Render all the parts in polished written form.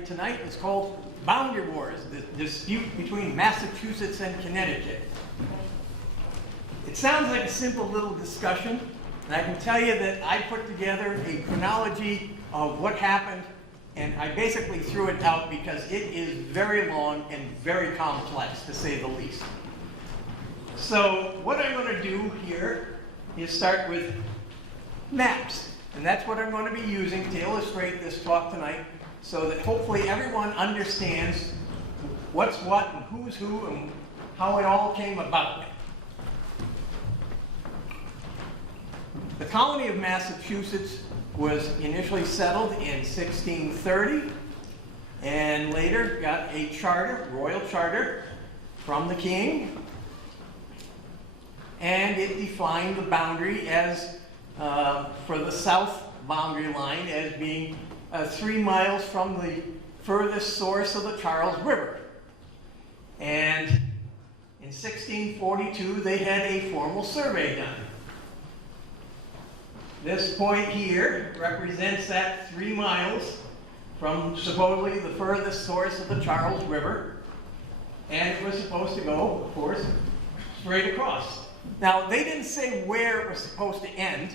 hearing tonight is called Boundary Wars, the dispute between Massachusetts and Connecticut. It sounds like a simple little discussion, and I can tell you that I put together a chronology of what happened, and I basically threw it out because it is very long and very complex, to say the least. So what I'm going to do here is start with maps. And that's what I'm going to be using to illustrate this talk tonight, so that hopefully everyone understands what's what and who's who and how it all came about. The colony of Massachusetts was initially settled in 1630 and later got a charter, royal charter, from the king. And it defined the boundary as for the south boundary line as being 3 miles from the furthest source of the Charles River. And in 1642, they had a formal survey done. This point here represents that 3 miles from supposedly the furthest source of the Charles River. And it was supposed to go, of course, straight across. Now, they didn't say where it was supposed to end.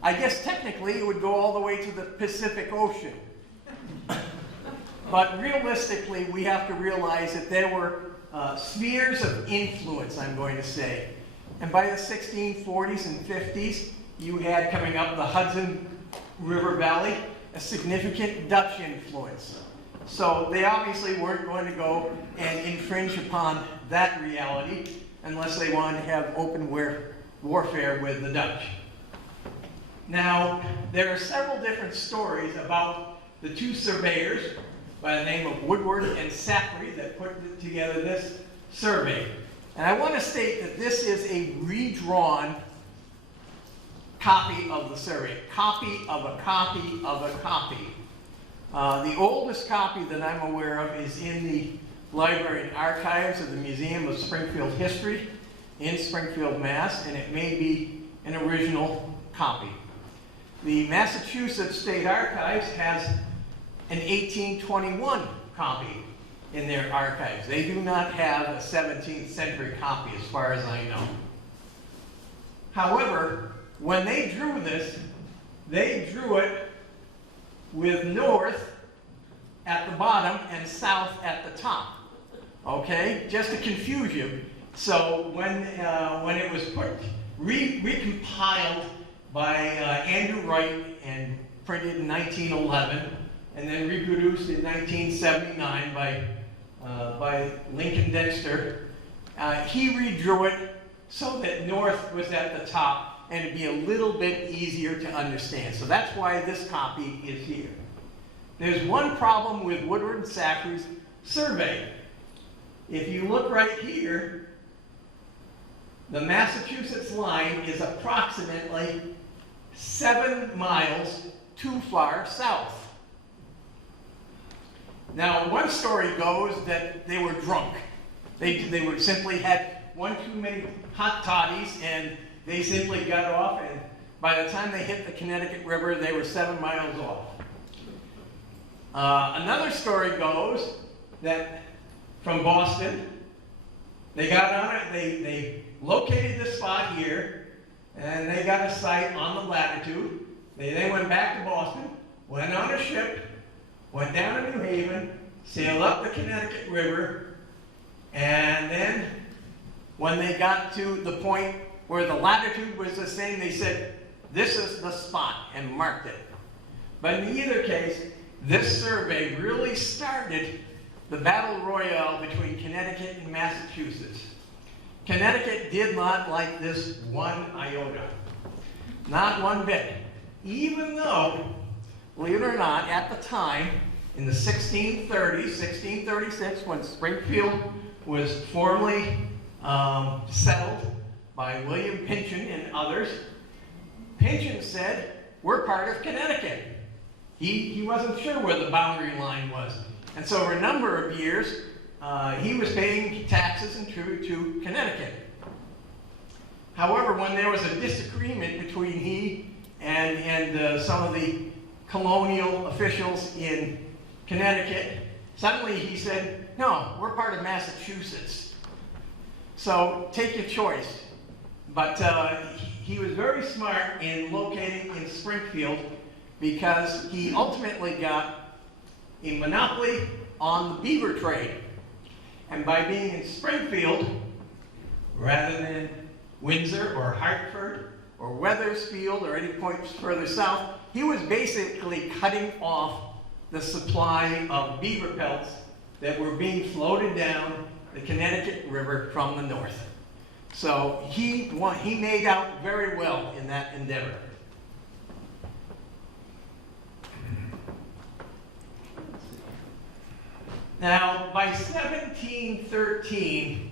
I guess technically it would go all the way to the Pacific Ocean. But realistically, we have to realize that there were spheres of influence, I'm going to say. And by the 1640s and 50s, you had coming up the Hudson River Valley, a significant Dutch influence. So they obviously weren't going to go and infringe upon that reality unless they wanted to have open warfare with the Dutch. Now, there are several different stories about the two surveyors by the name of Woodward and Zachary that put together this survey. And I want to state that this is a redrawn copy of the survey, copy of a copy of a copy. The oldest copy that I'm aware of is in the Library and Archives of the Museum of Springfield History in Springfield, Mass., and it may be an original copy. The Massachusetts State Archives has an 1821 copy in their archives. They do not have a 17th century copy as far as I know. However, when they drew this, they drew it with north at the bottom and south at the top. Okay, just to confuse you. So when it was recompiled by Andrew Wright and printed in 1911, and then reproduced in 1979 by Lincoln Dexter, he redrew it so that north was at the top and it'd be a little bit easier to understand. So that's why this copy is here. There's one problem with Woodward and Zachary's survey. If you look right here, the Massachusetts line is approximately 7 miles too far south. Now, one story goes that they were drunk. They were simply had one too many hot toddies, and they simply got off, and by the time they hit the Connecticut River, they were 7 miles off. Another story goes that from Boston, they got on it, they located the spot here, and they got a site on the latitude. They then went back to Boston, went on a ship, went down to New Haven, sailed up the Connecticut River, and then when they got to the point where the latitude was the same, they said, this is the spot, and marked it. But in either case, this survey really started the battle royale between Connecticut and Massachusetts. Connecticut did not like this one iota, not one bit. Even though, believe it or not, at the time, in the 1630s, 1636, when Springfield was formally settled by William Pynchon and others, Pynchon said, we're part of Connecticut. He wasn't sure where the boundary line was. And so for a number of years, he was paying taxes and tribute to Connecticut. However, when there was a disagreement between he and some of the colonial officials in Connecticut, suddenly he said, no, we're part of Massachusetts. So take your choice. But he was very smart in locating in Springfield because he ultimately got a monopoly on the beaver trade. And by being in Springfield, rather than Windsor or Hartford or Wethersfield or any points further south, he was basically cutting off the supply of beaver pelts that were being floated down the Connecticut River from the north. So he made out very well in that endeavor. Now, by 1713,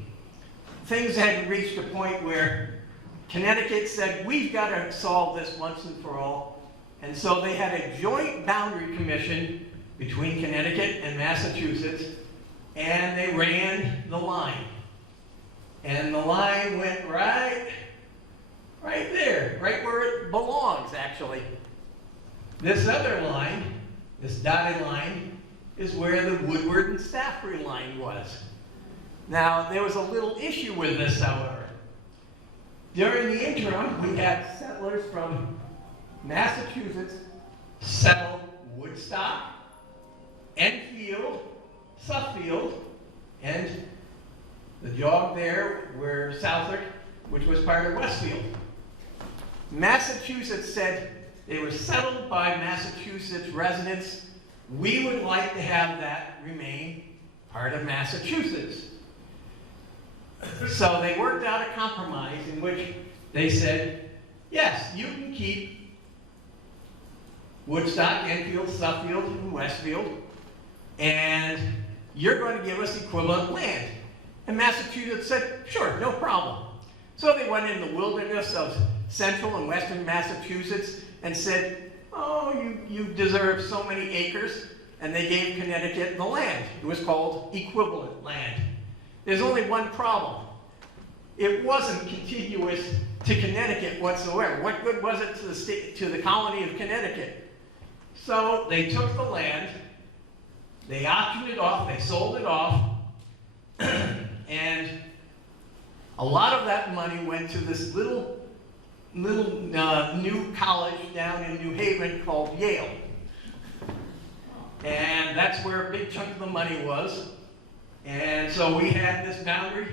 things had reached a point where Connecticut said, we've got to solve this once and for all. And so they had a joint boundary commission between Connecticut and Massachusetts, and they ran the line. And the line went right there, right where it belongs, actually. This other line, this dotted line, is where the Woodward and Stafford line was. Now, there was a little issue with this, however. During the interim, we had settlers from Massachusetts settle Woodstock, Enfield, Suffield, and the jog there were Southwick, which was part of Westfield. Massachusetts said they were settled by Massachusetts residents. We would like to have that remain part of Massachusetts. So they worked out a compromise in which they said, yes, you can keep Woodstock, Enfield, Suffield, and Westfield, and you're going to give us equivalent land. And Massachusetts said, sure, no problem. So they went in the wilderness of central and western Massachusetts and said, oh, you deserve so many acres, and they gave Connecticut the land. It was called equivalent land. There's only one problem. It wasn't contiguous to Connecticut whatsoever. What good was it to the colony of Connecticut? So they took the land, they auctioned it off, they sold it off, and a lot of that money went to this little new college down in New Haven called Yale. And that's where a big chunk of the money was. And so we had this boundary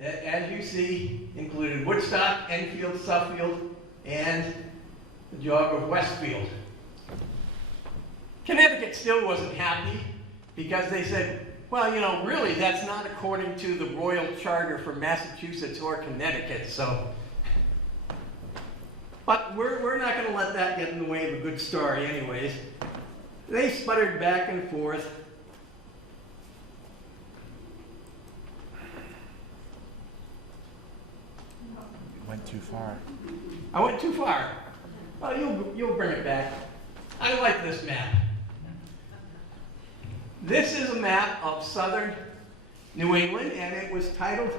that, as you see, included Woodstock, Enfield, Suffield, and the jog of Westfield. Connecticut still wasn't happy because they said, well, you know, really that's not according to the Royal Charter for Massachusetts or Connecticut, so. But we're not going to let that get in the way of a good story anyways. They sputtered back and forth. You went too far. I went too far. Well, you'll bring it back. I like this map. This is a map of southern New England, and it was titled,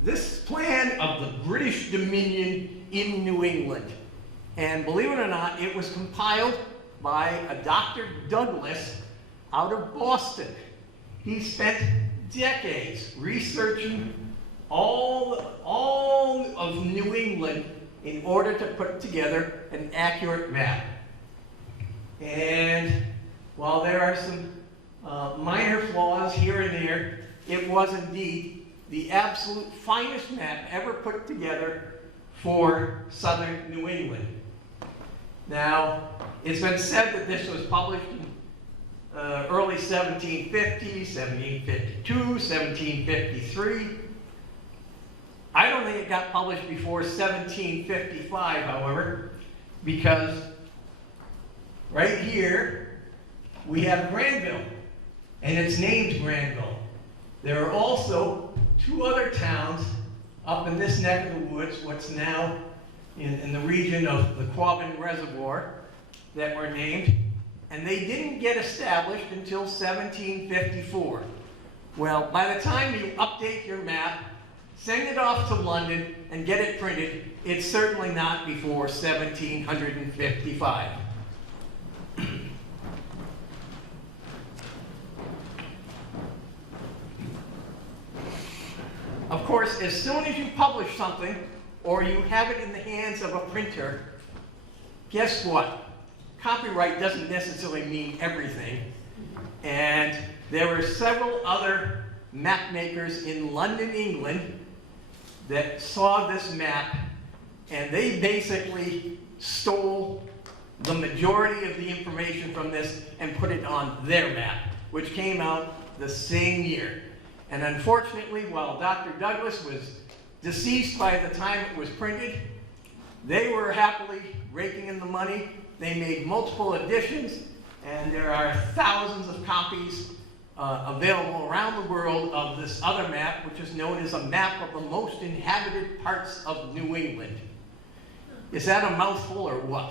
This Plan of the British Dominion in New England. And believe it or not, it was compiled by a Dr. Douglas out of Boston. He spent decades researching all of New England in order to put together an accurate map. And while there are some minor flaws here and there, it was indeed the absolute finest map ever put together for southern New England. Now, it's been said that this was published in early 1750, 1752, 1753. I don't think it got published before 1755, however, because right here we have Granville, and it's named Granville. There are also two other towns up in this neck of the woods, what's now in the region of the Quabbin Reservoir, that were named, and they didn't get established until 1754. Well, by the time you update your map, send it off to London, and get it printed, it's certainly not before 1755. course, as soon as you publish something, or you have it in the hands of a printer, guess what? Copyright doesn't necessarily mean everything. And there were several other map makers in London, England, that saw this map, and they basically stole the majority of the information from this and put it on their map, which came out the same year. And unfortunately, while Dr. Douglas was deceased by the time it was printed, they were happily raking in the money. They made multiple editions, and there are thousands of copies available around the world of this other map, which is known as a map of the most inhabited parts of New England. Is that a mouthful or what?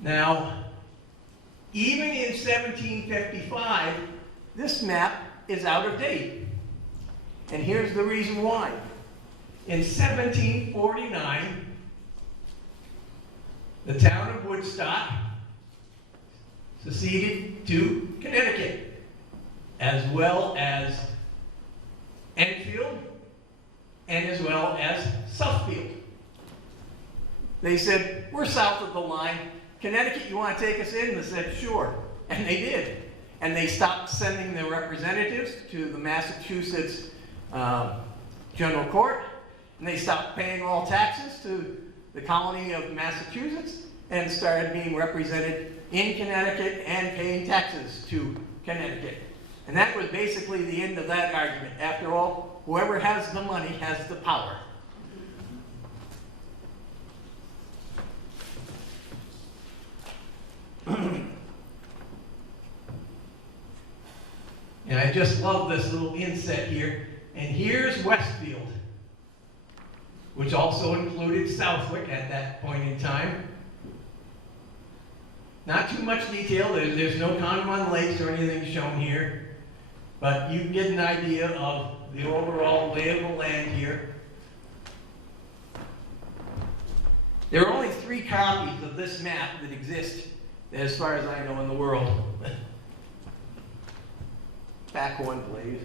Now, even in 1755, this map is out of date. And here's the reason why. In 1749, the town of Woodstock seceded to Connecticut, as well as Enfield, and as well as Southfield. They said, we're south of the line. Connecticut, you want to take us in? They said, sure. And they did. And they stopped sending their representatives to the Massachusetts General Court. And they stopped paying all taxes to the colony of Massachusetts and started being represented in Connecticut and paying taxes to Connecticut. And that was basically the end of that argument. After all, whoever has the money has the power. And I just love this little inset here. And here's Westfield, which also included Southwick at that point in time. Not too much detail. There's no Conemaugh lakes or anything shown here. But you can get an idea of the overall lay of the land here. There are only 3 copies of this map that exist, as far as I know, in the world. Back one, please.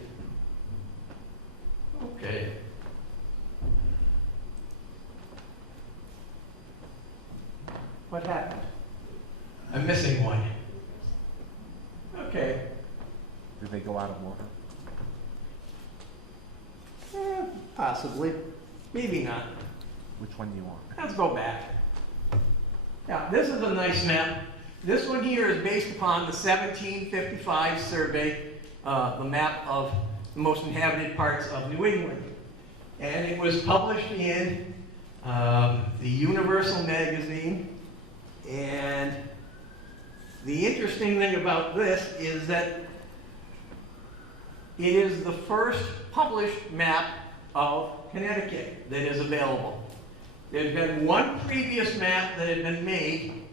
Okay. What happened? I'm missing one. Okay. Did they go out of order? Possibly. Maybe not. Which one do you want? Let's go back. Now, this is a nice map. This one here is based upon the 1755 survey, the map of the most inhabited parts of New England. And it was published in the Universal magazine. And the interesting thing about this is that it is the first published map of Connecticut that is available. There's been one previous map that had been made,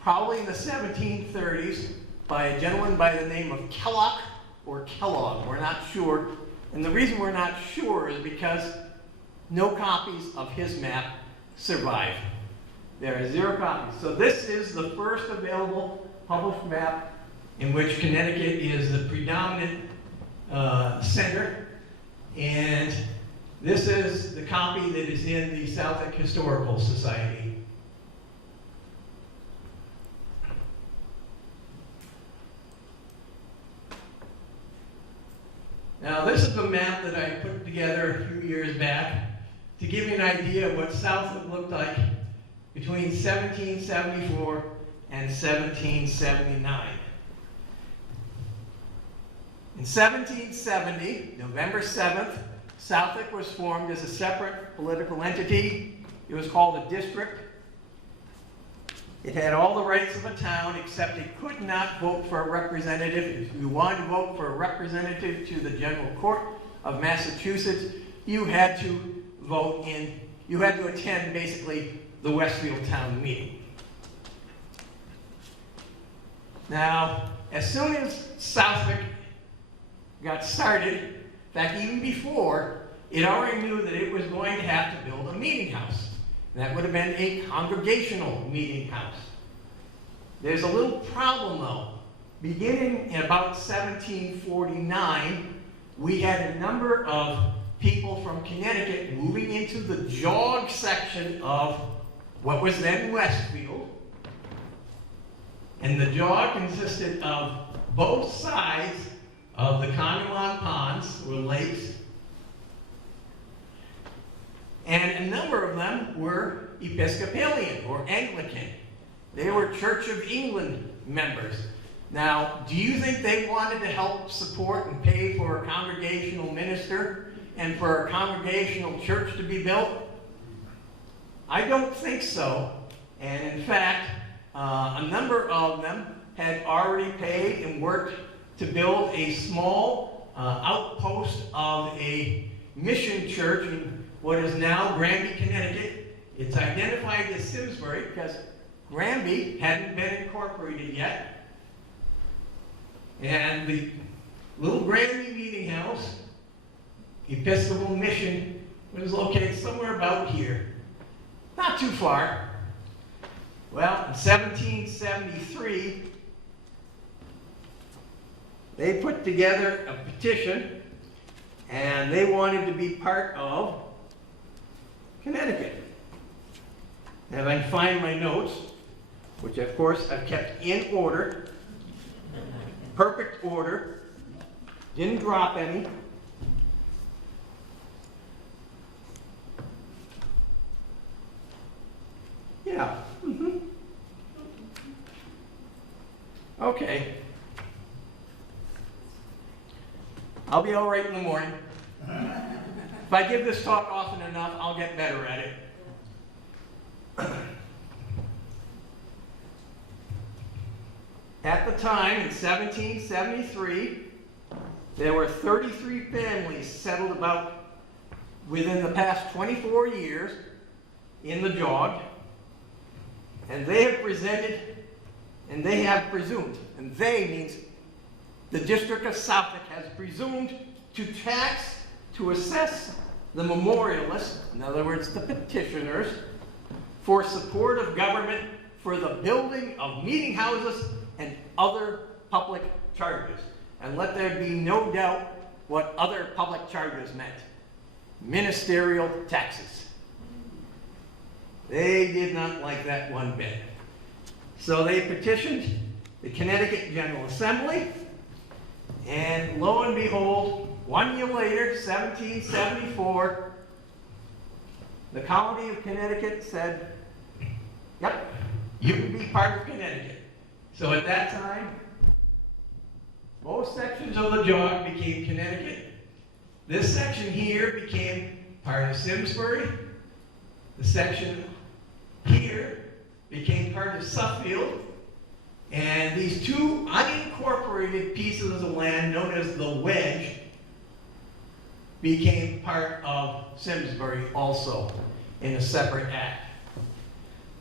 probably in the 1730s, by a gentleman by the name of Kellogg, we're not sure. And the reason we're not sure is because no copies of his map survive. There are 0 copies. So this is the first available published map in which Connecticut is the predominant center. And this is the copy that is in the Southwick Historical Society. Now this is the map that I put together a few years back to give you an idea of what Southwick looked like between 1774 and 1779. In 1770, November 7th, Southwick was formed as a separate political entity. It was called a district. It had all the rights of a town, except it could not vote for a representative. If you wanted to vote for a representative to the General Court of Massachusetts, you had to attend basically the Westfield town meeting. Now, as soon as Southwick got started, in fact, even before, it already knew that it was going to have to build a meeting house. That would have been a congregational meeting house. There's a little problem, though, beginning in about 1749, we had a number of people from Connecticut moving into the jog section of what was then Westfield. And the jog consisted of both sides of the Connemara Ponds, or lakes, and a number of them were Episcopalian or Anglican. They were Church of England members. Now, do you think they wanted to help support and pay for a congregational minister and for a congregational church to be built? I don't think so. And in fact, a number of them had already paid and worked to build a small outpost of a mission church in what is now Granby, Connecticut. It's identified as Simsbury because Granby hadn't been incorporated yet. And the little Granby Meeting House, Episcopal Mission, was located somewhere about here. Not too far. Well, in 1773, they put together a petition, and they wanted to be part of Connecticut. And if I can find my notes, which of course I've kept in order, perfect order, didn't drop any. Yeah. Okay. I'll be all right in the morning. If I give this talk often enough, I'll get better at it. At the time, in 1773, there were 33 families settled about within the past 24 years in the jog, and they have presented, and they have presumed, and they means the District of Southwick has presumed to tax, to assess the memorialists, in other words, the petitioners, for support of government for the building of meeting houses and other public charges. And let there be no doubt what other public charges meant. Ministerial taxes. They did not like that one bit. So they petitioned the Connecticut General Assembly, and lo and behold, 1 year later, 1774, the colony of Connecticut said, yep, you can be part of Connecticut. So at that time, both sections of the jog became Connecticut. This section here became part of Simsbury. The section here became part of Suffield. And these two unincorporated pieces of land known as the Wedge became part of Simsbury also in a separate act.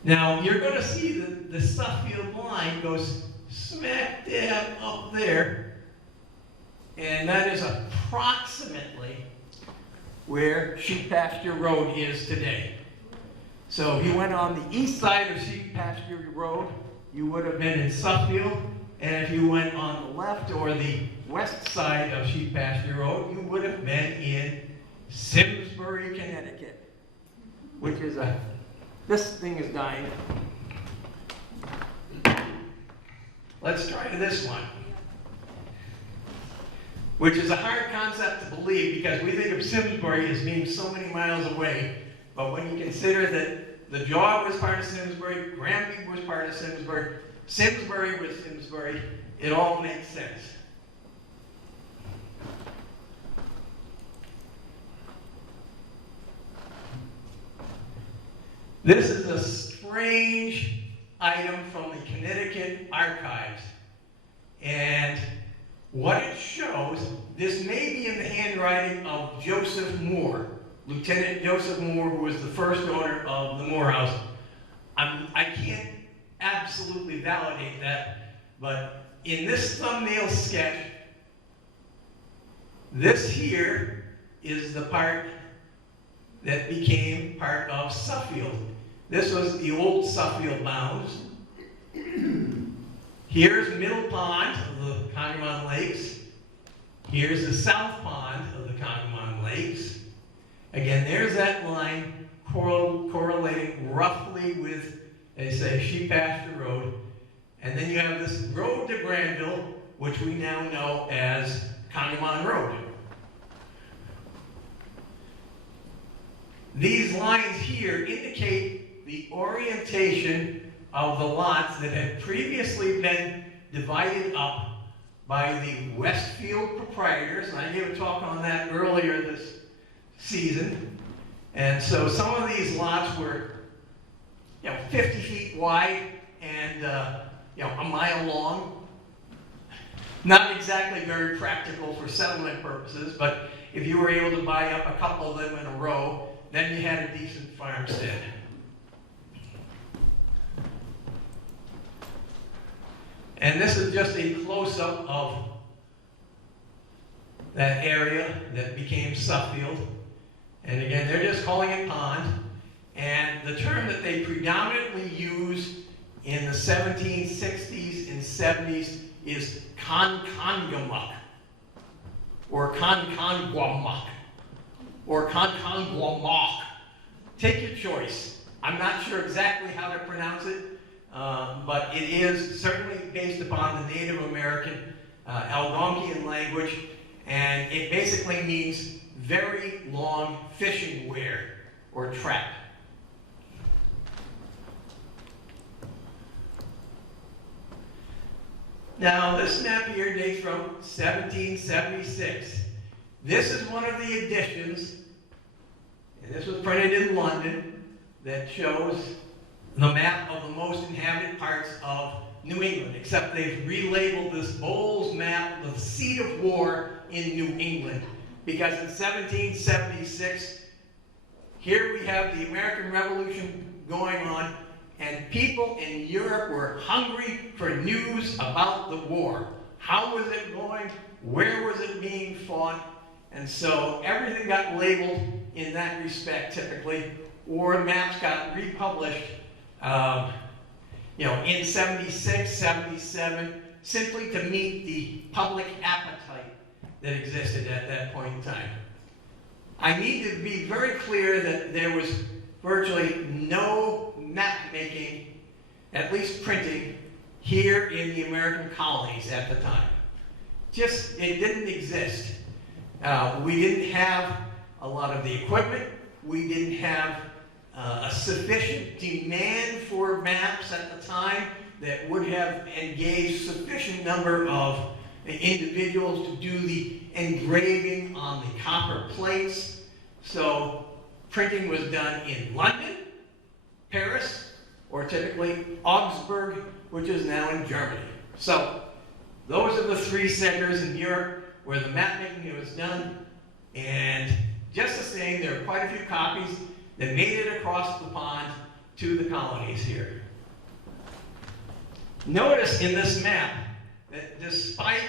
Now, you're going to see that the Suffield line goes smack dab up there, and that is approximately where Sheep Pasture Road is today. So if you went on the east side of Sheep Pasture Road, you would have been in Suffield, and if you went on the left or the west side of Sheep Pasture Road, you would have been in Simsbury, Connecticut, which is this thing is dying. Let's try this one, which is a hard concept to believe because we think of Simsbury as being so many miles away, but when you consider that the jog was part of Simsbury, Granby was part of Simsbury, Simsbury was Simsbury, it all makes sense. This is a strange item from the Connecticut Archives. And what it shows, this may be in the handwriting of Joseph Moore, Lieutenant Joseph Moore, who was the first owner of the Moore House. I can't absolutely validate that, but in this thumbnail sketch, this here is the part that became part of Suffield. This was the old Suffield mounds. Here's Middle Pond of the Congamon Lakes. Here's the South Pond of the Congamon Lakes. Again, there's that line correlating roughly with, they say, Sheep Pasture Road. And then you have this road to Granville, which we now know as Congamon Road. These lines here indicate the orientation of the lots that had previously been divided up by the Westfield proprietors, and I gave a talk on that earlier this season. And so some of these lots were, 50 feet wide and, a mile long. Not exactly very practical for settlement purposes, but if you were able to buy up a couple of them in a row, then you had a decent farmstead. And this is just a close-up of that area that became Suffield. And again, they're just calling it pond. And the term that they predominantly used in the 1760s and 70s is Concongamuck, or Concongwamuck, or Concongwamuck. Take your choice. I'm not sure exactly how to pronounce it, but it is certainly based upon the Native American Algonquian language, and it basically means very long fishing weir or trap. Now, this map here dates from 1776. This is one of the editions, and this was printed in London, that shows the map of the most inhabited parts of New England, except they've relabeled this Bowles map the seat of war in New England, because in 1776, here we have the American Revolution going on, and people in Europe were hungry for news about the war. How was it going? Where was it being fought? And so everything got labeled in that respect typically, or maps got republished in 76, 77, simply to meet the public appetite that existed at that point in time. I need to be very clear that there was virtually no map making, at least printing, here in the American colonies at the time. Just, it didn't exist. We didn't have a lot of the equipment. We didn't have a sufficient demand for maps at the time that would have engaged sufficient number of individuals to do the engraving on the copper plates. So printing was done in London, Paris, or typically Augsburg, which is now in Germany. So those are the three centers in Europe where the map making was done. And just the same, there are quite a few copies that made it across the pond to the colonies here. Notice in this map that despite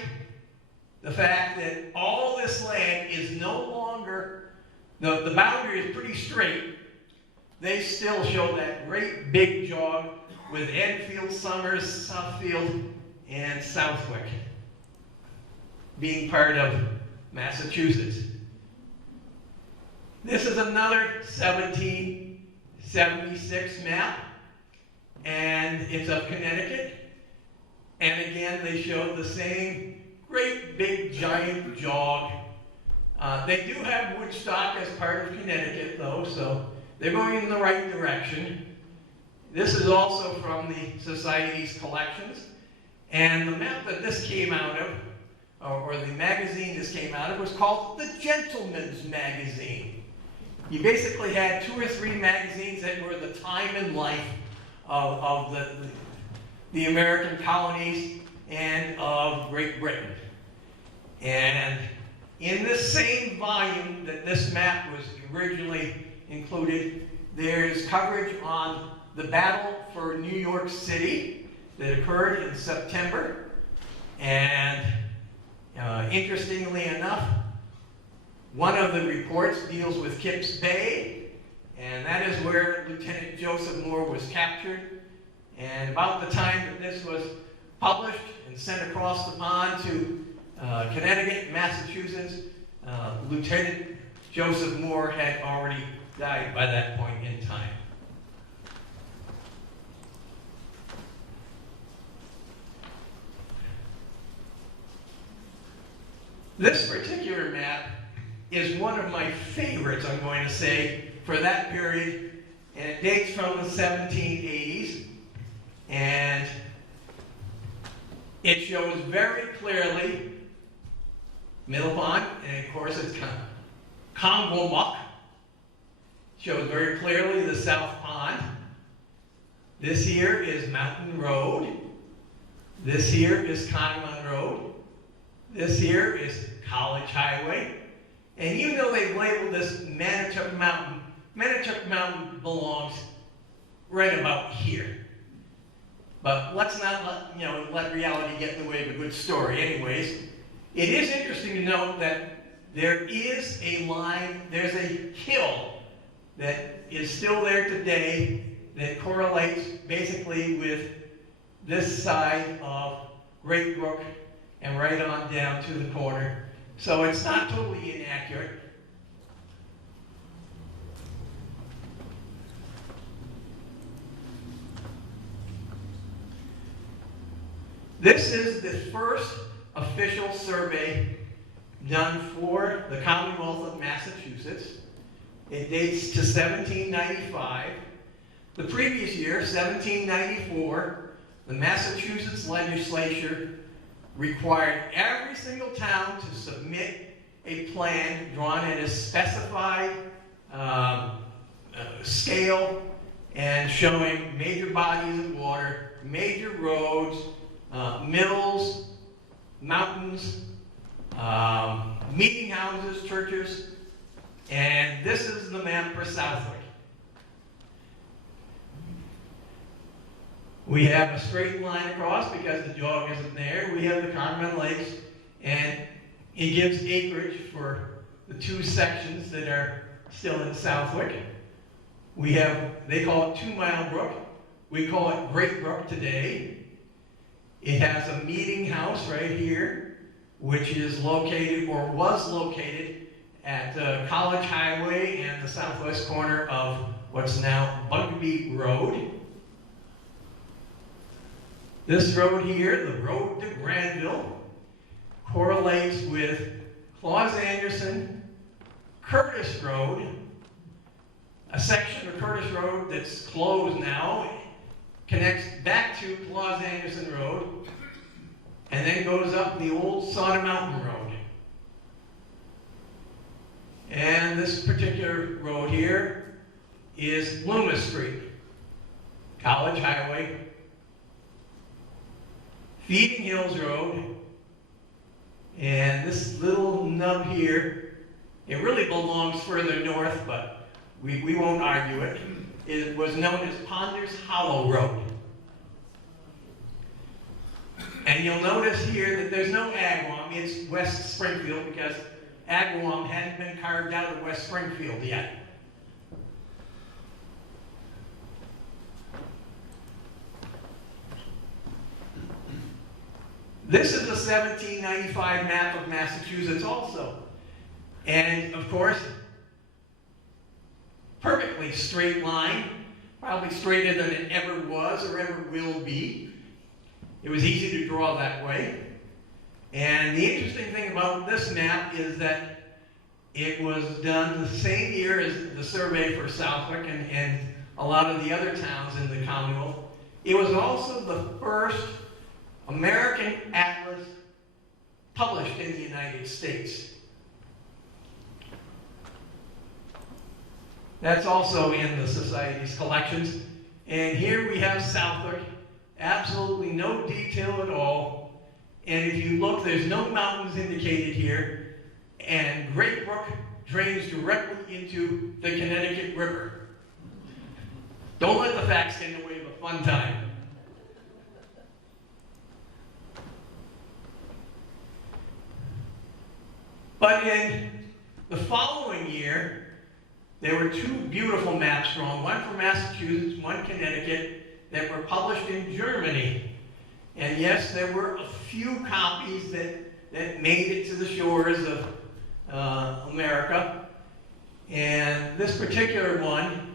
the fact that all this land is no longer, the boundary is pretty straight, they still show that great big jog with Enfield, Somers, Suffield, and Southwick being part of Massachusetts. This is another 1776 map, and it's of Connecticut. And again, they show the same great big giant jog. They do have Woodstock as part of Connecticut though, so they're going in the right direction. This is also from the Society's collections. And the map that this came out of, or the magazine this came out of, was called the Gentleman's Magazine. You basically had 2 or 3 magazines that were the time and life of the American colonies and of Great Britain. And in this same volume that this map was originally included, there's coverage on the battle for New York City that occurred in September. And interestingly enough, one of the reports deals with Kip's Bay, and that is where Lieutenant Joseph Moore was captured. And about the time that this was published and sent across the pond to Connecticut and Massachusetts. Lieutenant Joseph Moore had already died by that point in time. This particular map is one of my favorites, I'm going to say, for that period, and it dates from the 1780s, and it shows very clearly Middle Pond, and of course it's Congomuck. Shows very clearly the South Pond. This here is Mountain Road. This here is Congamon Road. This here is College Highway. And even though they've labeled this Manitouk Mountain belongs right about here. But let's not let reality get in the way of a good story. Anyways, it is interesting to note that there is a line, there's a hill that is still there today that correlates basically with this side of Great Brook and right on down to the corner. So it's not totally inaccurate. This is the first official survey done for the Commonwealth of Massachusetts. It dates to 1795. The previous year, 1794, the Massachusetts legislature required every single town to submit a plan drawn at a specified scale and showing major bodies of water, major roads, mills, mountains, meeting houses, churches, and this is the map for Southwick. We have a straight line across because the jog isn't there. We have the Congamon Lakes, and it gives acreage for the two sections that are still in Southwick. We have, they call it 2 Mile Brook. We call it Great Brook today. It has a meeting house right here, which is located, or was located, at College Highway and the southwest corner of what's now Bugby Road. This road here, the road to Granville, correlates with Claus Anderson, Curtis Road, a section of Curtis Road that's closed now, connects back to Claus Anderson Road, and then goes up the old Sauter Mountain Road. And this particular road here is Loomis Street, College Highway, Feeding Hills Road, and this little nub here, it really belongs further north, but we won't argue it. It was known as Ponders Hollow Road. And you'll notice here that there's no Agawam, it's West Springfield, because Agawam hadn't been carved out of West Springfield yet. This is a 1795 map of Massachusetts also. And of course, perfectly straight line, probably straighter than it ever was or ever will be. It was easy to draw that way. And the interesting thing about this map is that it was done the same year as the survey for Southwick and a lot of the other towns in the Commonwealth. It was also the first American atlas published in the United States. That's also in the Society's collections. And here we have Southwick, absolutely no detail at all. And if you look, there's no mountains indicated here. And Great Brook drains directly into the Connecticut River. Don't let the facts get in the way of a fun time. But in the following year, there were two beautiful maps drawn, one for Massachusetts, one Connecticut, that were published in Germany. And yes, there were a few copies that made it to the shores of America. And this particular one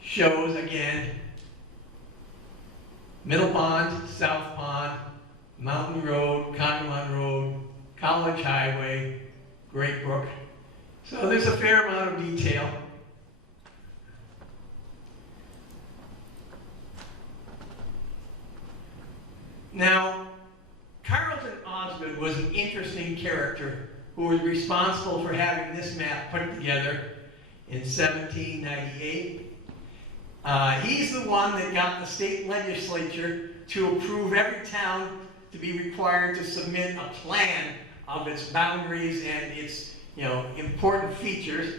shows, again, Middle Pond, South Pond, Mountain Road, Congamon Road, College Highway, Great Brook. So there's a fair amount of detail. Now, Carlton Osgood was an interesting character who was responsible for having this map put together in 1798. He's the one that got the state legislature to approve every town to be required to submit a plan of its boundaries and its, important features.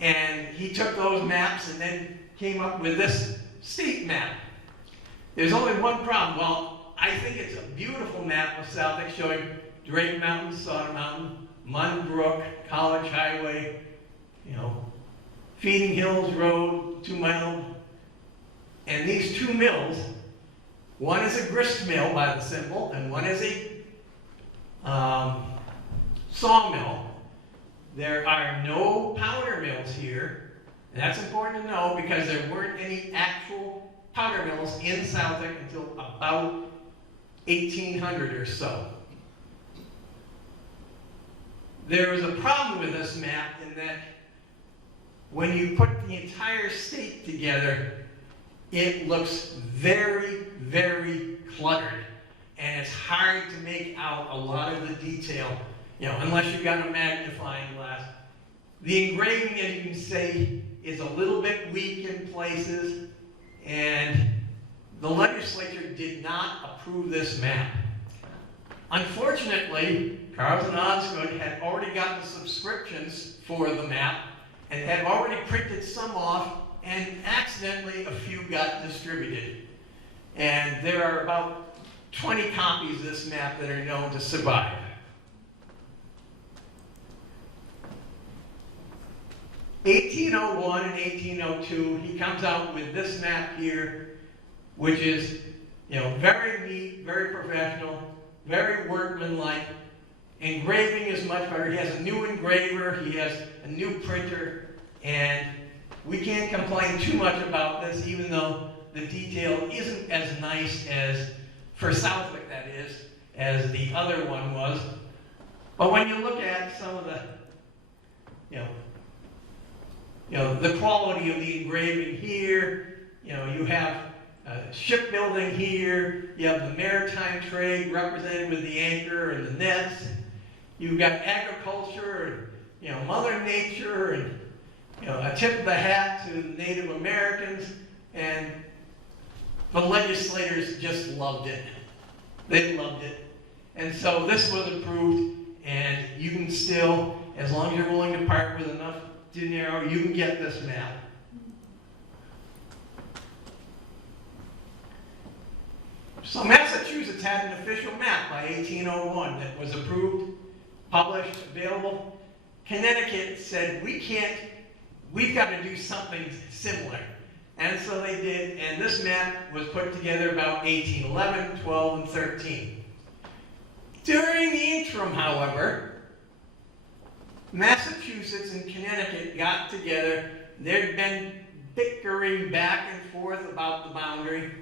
And he took those maps and then came up with this state map. There's only one problem. Well, I think it's a beautiful map of Southwick showing Drake Mountain, Sauter Mountain, Munn Brook, College Highway, Feeding Hills Road, 2 Mile. And these 2 mills, one is a grist mill by the symbol, and one is a sawmill. There are no powder mills here. And that's important to know because there weren't any actual powder mills in Southwick until about 1800 or so. There is a problem with this map in that when you put the entire state together, it looks very, very cluttered. And it's hard to make out a lot of the detail, unless you've got a magnifying glass. The engraving, as you can see, is a little bit weak in places, and the legislature did not approve this map. Unfortunately, Carlton Osgood had already gotten the subscriptions for the map and had already printed some off, and accidentally a few got distributed. And there are about 20 copies of this map that are known to survive. In 1801 and 1802, he comes out with this map here, which is, very neat, very professional, very workmanlike. Engraving is much better. He has a new engraver, he has a new printer, and we can't complain too much about this, even though the detail isn't as nice as, for Southwick that is, as the other one was. But when you look at some of the, the quality of the engraving here, you have shipbuilding here, you have the maritime trade represented with the anchor and the nets, you've got agriculture and, Mother Nature and, a tip of the hat to Native Americans, and the legislators just loved it. They loved it. And so this was approved, and you can still, as long as you're willing to part with enough dinero, you can get this map. So Massachusetts had an official map by 1801 that was approved, published, available. Connecticut said, we've got to do something similar. And so they did, and this map was put together about 1811, 12, and 13. During the interim, however, Massachusetts and Connecticut got together. There'd been bickering back and forth about the boundary,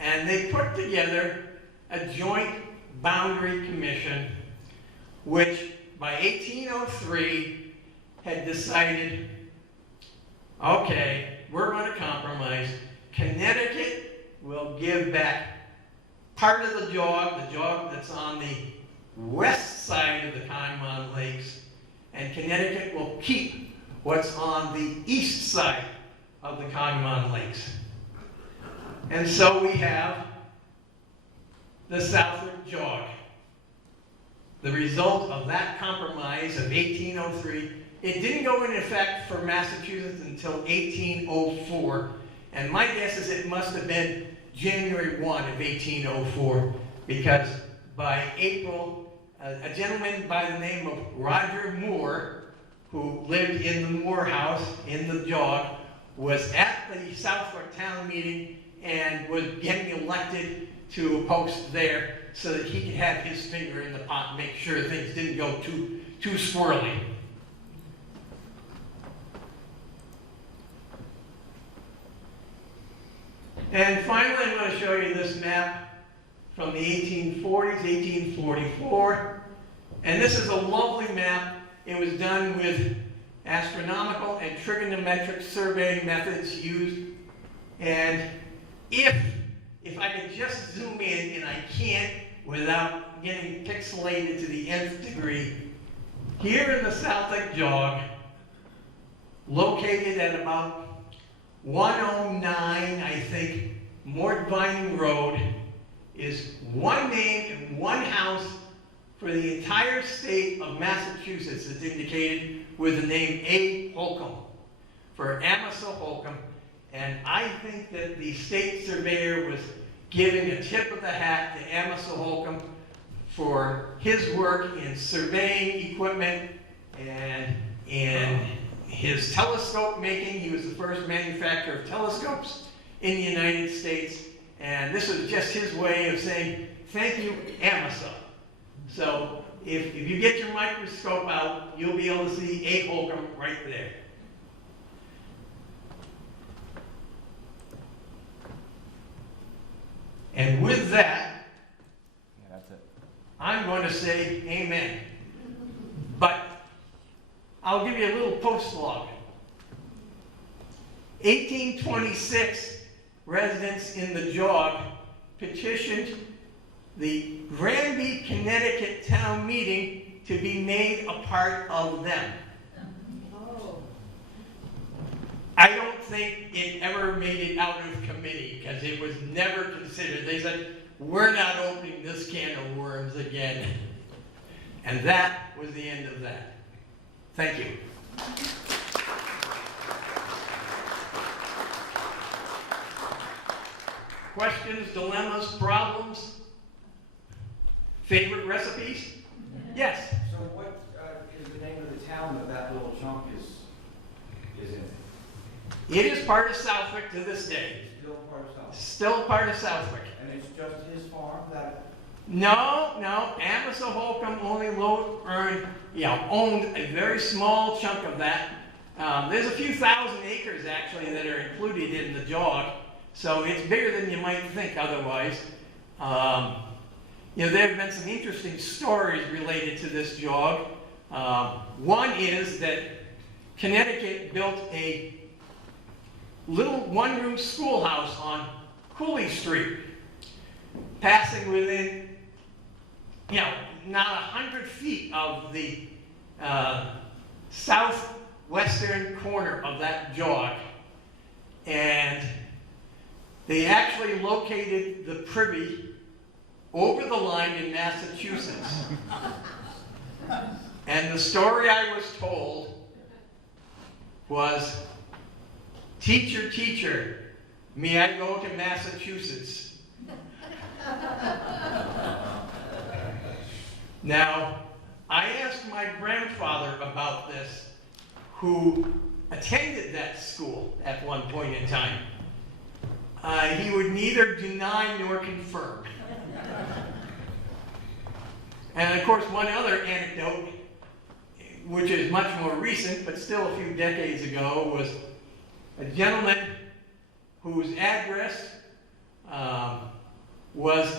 and they put together a joint boundary commission, which by 1803 had decided, okay, we're going to compromise. Connecticut will give back part of the jog that's on the west side of the Congamon Lakes, and Connecticut will keep what's on the east side of the Congamon Lakes. And so we have the Southwick jog. The result of that compromise of 1803, it didn't go into effect for Massachusetts until 1804, and my guess is it must have been January 1 of 1804, because by April, a gentleman by the name of Roger Moore, who lived in the Moore House in the jog, was at the Southwick town meeting, and was getting elected to a post there so that he could have his finger in the pot and make sure things didn't go too swirly. And finally, I'm going to show you this map from the 1840s, 1844. And this is a lovely map. It was done with astronomical and trigonometric surveying methods used. And if I could just zoom in, and I can't without getting pixelated to the nth degree, here in the Southwick jog, located at about 109, I think, Mort Vining Road, is one name and one house for the entire state of Massachusetts. It's indicated with the name A. Holcomb, for Amasa Holcomb. And I think that the state surveyor was giving a tip of the hat to Amasa Holcomb for his work in surveying equipment and in his telescope making. He was the first manufacturer of telescopes in the United States. And this was just his way of saying, thank you, Amasa. So if you get your microscope out, you'll be able to see A. Holcomb right there. And with that, Yeah, that's it. I'm going to say amen. But I'll give you a little post-log. 1826, residents in the jog petitioned the Granby, Connecticut town meeting to be made a part of them. I don't think it ever made it out of committee because it was never considered. They said, we're not opening this can of worms again. And that was the end of that. Thank you. Questions, dilemmas, problems? Favorite recipes? Yes. So what is the name of the town that that little chunk is in? It is part of Southwick to this day. Still part of South? Still part of Southwick. And it's just his farm that? No. Amasa Holcomb only owned a very small chunk of that. There's a few thousand acres actually that are included in the jog, so it's bigger than you might think otherwise. There have been some interesting stories related to this jog. One is that Connecticut built a little one-room schoolhouse on Cooley Street, passing within, not 100 feet of the southwestern corner of that jog. And they actually located the privy over the line in Massachusetts. And the story I was told was, teacher, teacher, may I go to Massachusetts? Now, I asked my grandfather about this, who attended that school at one point in time. He would neither deny nor confirm. And of course, one other anecdote, which is much more recent, but still a few decades ago, was a gentleman whose address was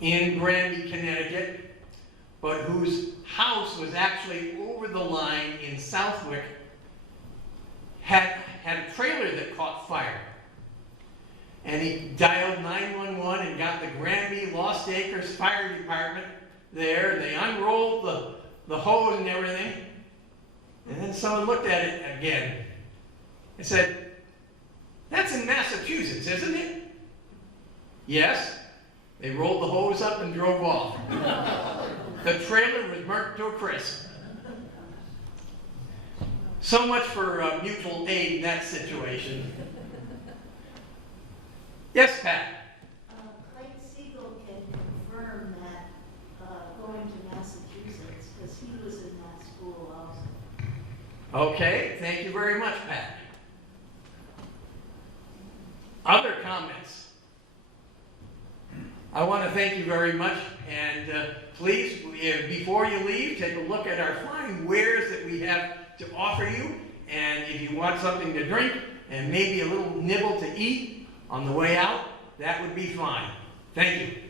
in Granby, Connecticut, but whose house was actually over the line in Southwick, had a trailer that caught fire. And he dialed 911 and got the Granby Lost Acres Fire Department there, and they unrolled the hose and everything. And then someone looked at it again and said, that's in Massachusetts, isn't it? Yes. They rolled the hose up and drove off. The trailer was burnt to a crisp. So much for mutual aid in that situation. Yes, Pat? Clayton Siegel can confirm that going to Massachusetts, because he was in that school also. Okay, thank you very much, Pat. Other comments? I want to thank you very much, and please, before you leave, take a look at our fine wares that we have to offer you, and if you want something to drink and maybe a little nibble to eat on the way out, that would be fine. Thank you.